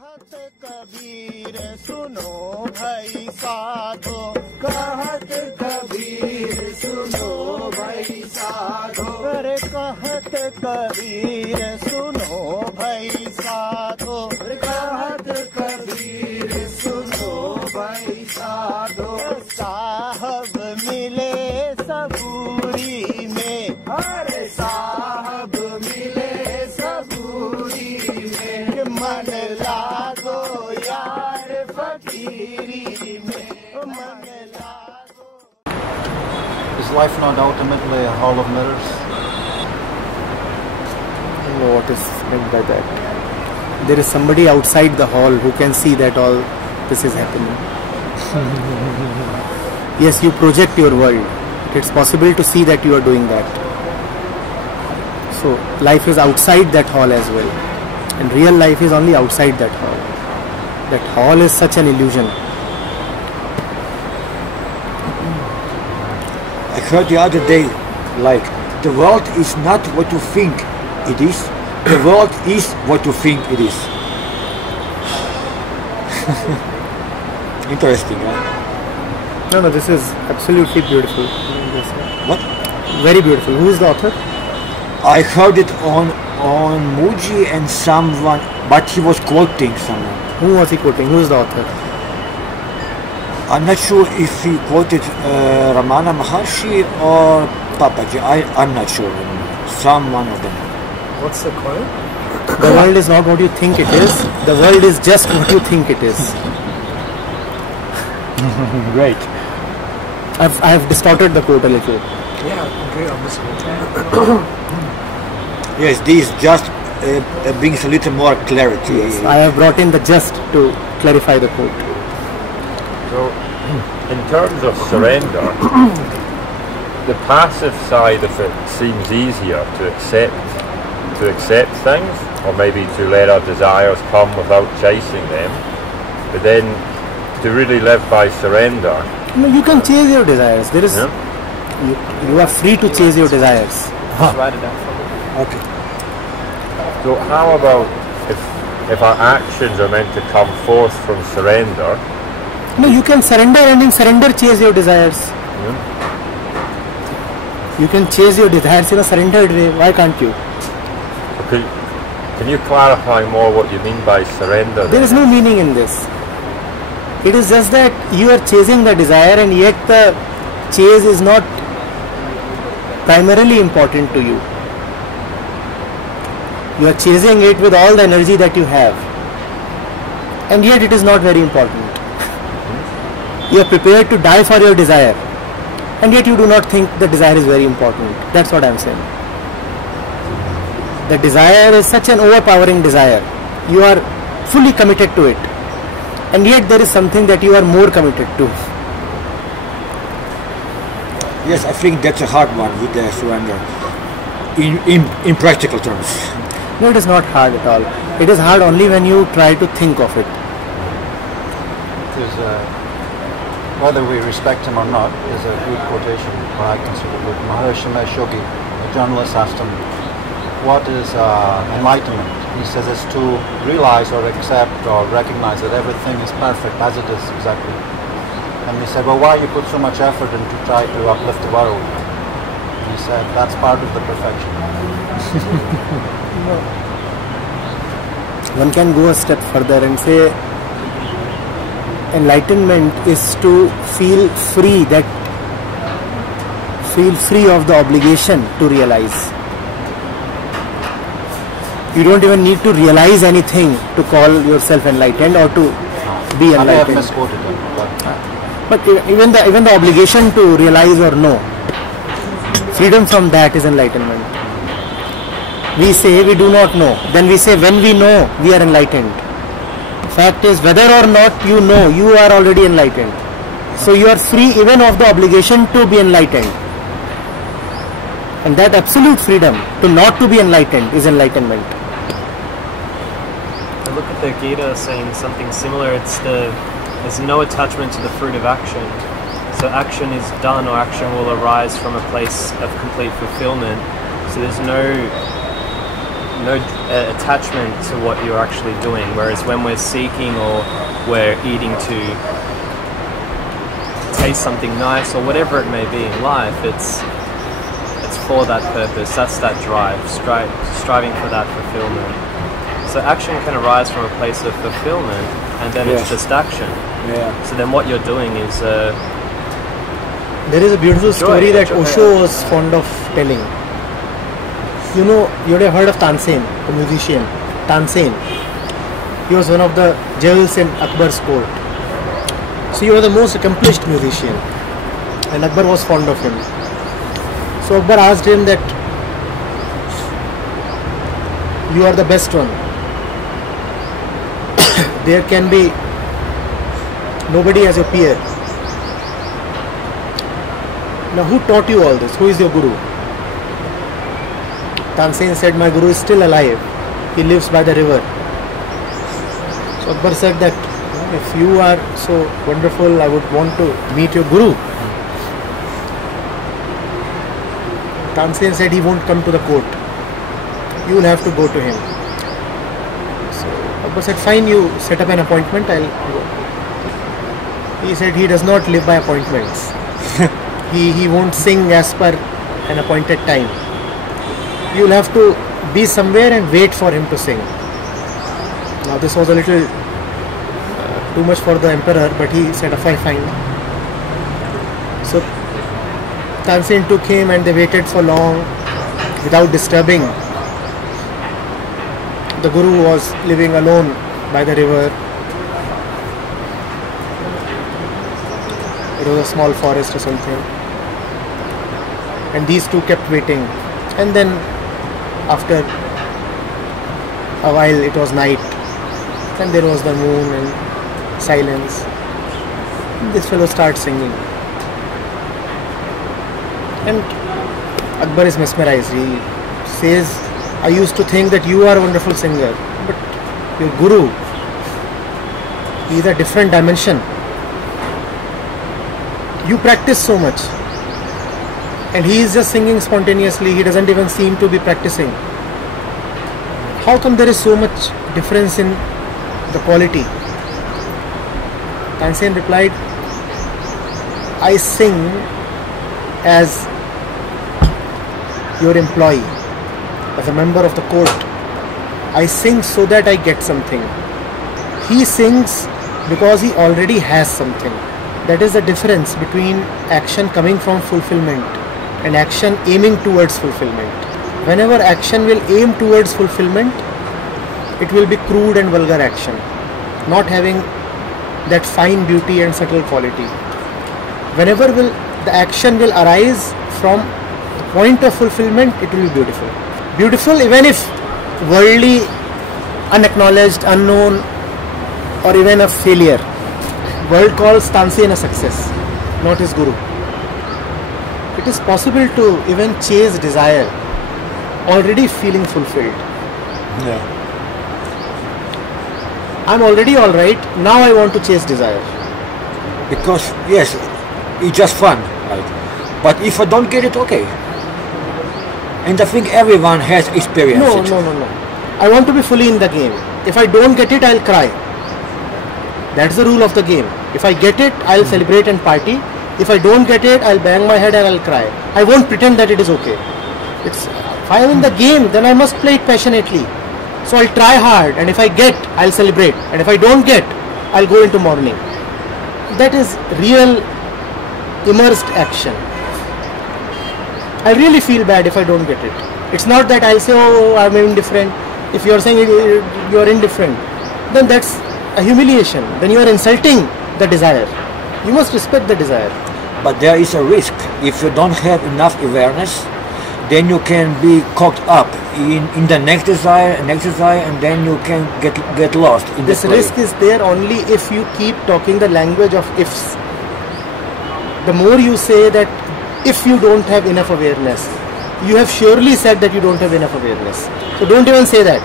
कहत कबीर सुनो भाई साधो, कहत कबीर सुनो भाई साधो, अरे कहत कबीर सुनो भाई साधो, कहत कबीर सुनो भाई साधो। साहब मिले सबूरी में, अरे साहब मिले सबूरी में, मन लागो यार फकीरी में, मन लागो। Is life not ultimately a hall of mirrors? I don't know what is meant by that. There is somebody outside the hall who can see that all this is happening. Yes, you project your world. It's possible to see that you are doing that. So life is outside that hall as well. And real life is only outside that hall. That hall is such an illusion. I heard the other day, like, the world is not what you think it is. The world is what you think it is. Interesting, huh? No, this is absolutely beautiful. What? Very beautiful. Who is the author? I heard it on Muji and someone, but he was quoting someone. Who was he quoting? Who is the author? I'm not sure if he quoted Ramana Maharshi or Papaji. I'm not sure. Some one of them. What's the quote? The world is not what you think it is. The world is just what you think it is. Great. I have distorted the quote a little. Yeah, I agree on this one. Yes, this just brings a little more clarity. Yes, I have brought in the just to clarify the quote. So, in terms of surrender, the passive side of it seems easier to accept things, or maybe to let our desires come without chasing them. But then, to really live by surrender. No, you can chase your desires. There is, you are free to chase your desires. Just write it down for me. Okay. So how about if our actions are meant to come forth from surrender? No, you can surrender and in surrender chase your desires. You can chase your desires in a surrendered way. Why can't you? Okay. Can you clarify more what you mean by surrender? There is no meaning in this. It is just that you are chasing the desire and yet the chase is not primarily important to you. You are chasing it with all the energy that you have. And yet it is not very important. You are prepared to die for your desire. And yet you do not think the desire is very important. That's what I am saying. The desire is such an overpowering desire. You are fully committed to it. And yet there is something that you are more committed to. Yes, I think that's a hard one with the surrender. In practical terms. No, it is not hard at all. It is hard only when you try to think of it. It is, whether we respect him or not is a good quotation, what I consider good. Maharishi Mahesh Yogi, a journalist, asked him, what is enlightenment? He says it's to realize or accept or recognize that everything is perfect as it is exactly. And he said, well, why you put so much effort into try to uplift the world? And he said, that's part of the perfection. One can go a step further and say enlightenment is to feel free of the obligation to realize. You don't even need to realize anything to call yourself enlightened or to be enlightened. I may have misquoted him, but even the obligation to realize or know, freedom from that is enlightenment. We say we do not know, then we say when we know we are enlightened. Fact is, whether or not you know, you are already enlightened. So you are free even of the obligation to be enlightened. And that absolute freedom to not to be enlightened is enlightenment. I look at the Gita saying something similar. There's no attachment to the fruit of action. So action is done, or action will arise from a place of complete fulfillment. So there's no attachment to what you're actually doing. Whereas when we're seeking or we're eating to taste something nice or whatever it may be in life, it's for that purpose. That's that drive, striving for that fulfillment. So action can arise from a place of fulfillment, and then it's just action. Yeah. So then what you're doing is There is a beautiful story that Osho was fond of telling. You know, you would have heard of Tansen, the musician. Tansen. He was one of the jewels in Akbar's court. So he was the most accomplished musician, and Akbar was fond of him. So Akbar asked him that, you are the best one. There can be nobody as your peer. Now who taught you all this? Who is your guru? Tansen said, my guru is still alive. He lives by the river. So Akbar said that, if you are so wonderful, I would want to meet your guru. Tansen said he won't come to the court. You will have to go to him. So Akbar said, fine, you set up an appointment, I'll go. He said he does not live by appointments. He won't sing as per an appointed time. You will have to be somewhere and wait for him to sing. Now this was a little too much for the emperor, but he said, fine. So Tansen took him and they waited for long without disturbing. The guru was living alone by the river. It was a small forest or something. And these two kept waiting. And then after a while it was night. And there was the moon and silence. And this fellow starts singing. And Akbar is mesmerized. He says, I used to think that you are a wonderful singer, but your guru, he is a different dimension. You practice so much, and he is just singing spontaneously. He doesn't even seem to be practicing. How come there is so much difference in the quality? Tansen replied, I sing as your employee, as a member of the court. I sing so that I get something. He sings because he already has something. That is the difference between action coming from fulfillment and action aiming towards fulfillment. Whenever action will aim towards fulfillment, it will be crude and vulgar action, not having that fine beauty and subtle quality. Whenever the action will arise from the point of fulfillment, it will be beautiful. Beautiful even if worldly, unacknowledged, unknown, or even a failure. World calls Tansen a success, not his guru. It is possible to even chase desire already feeling fulfilled. Yeah. I'm already alright, now I want to chase desire. Because, yes, it's just fun, right? But if I don't get it, okay. And I think everyone has experienced it. No. I want to be fully in the game. If I don't get it, I'll cry. That's the rule of the game. If I get it, I'll celebrate and party. If I don't get it, I'll bang my head and I'll cry. I won't pretend that it is okay. If I am in the game, then I must play it passionately. So I'll try hard, and if I get, I'll celebrate. And if I don't get, I'll go into mourning. That is real immersed action. I really feel bad if I don't get it. It's not that I'll say, oh, I'm indifferent. If you're saying you're indifferent, then that's a humiliation. Then you are insulting the desire. You must respect the desire. But there is a risk. If you don't have enough awareness, then you can be caught up in the next desire, and then you can get lost in this play. Risk is there only if you keep talking the language of ifs. The more you say that if you don't have enough awareness, you have surely said that you don't have enough awareness. So don't even say that.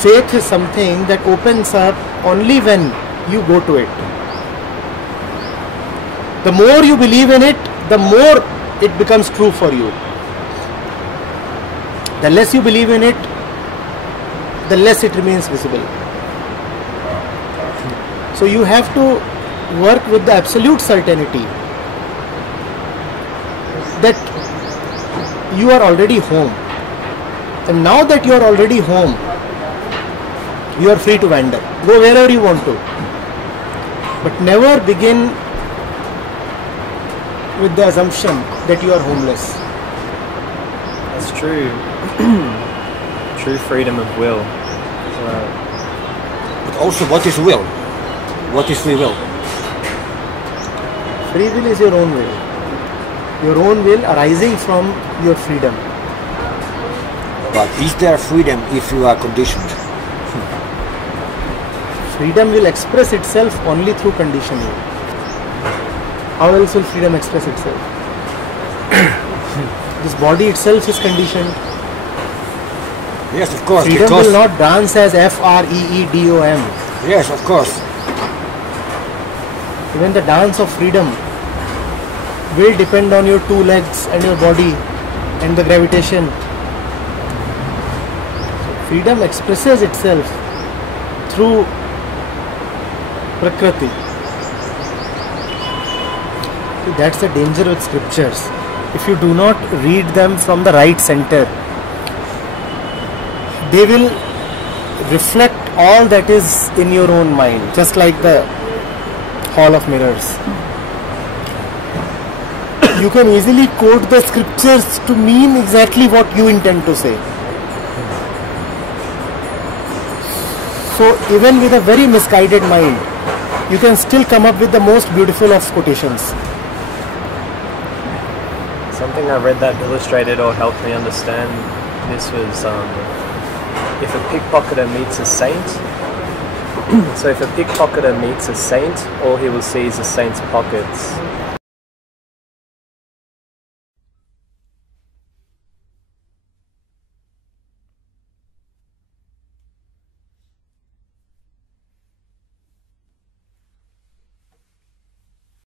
Faith is something that opens up only when you go to it. The more you believe in it, the more it becomes true for you. The less you believe in it, the less it remains visible. So you have to work with the absolute certainty that you are already home. And now that you are already home, you are free to wander. Go wherever you want to. But never begin with the assumption that you are homeless. That's true. True freedom of will. But also, what is will? What is free will? Free will is your own will. Your own will arising from your freedom. But is there freedom if you are conditioned? Freedom will express itself only through conditioning. How else will freedom express itself? This body itself is conditioned. Yes, of course. Freedom will not dance as Freedom. Yes, of course. Even the dance of freedom will depend on your two legs and your body and the gravitation. So freedom expresses itself through Prakriti. That's the danger with scriptures. If you do not read them from the right center, they will reflect all that is in your own mind, just like the Hall of Mirrors. You can easily quote the scriptures to mean exactly what you intend to say. So even with a very misguided mind, you can still come up with the most beautiful of quotations. Something I read that illustrated or helped me understand this was if a pickpocketer meets a saint, so if a pickpocketer meets a saint, all he will see is a saint's pockets.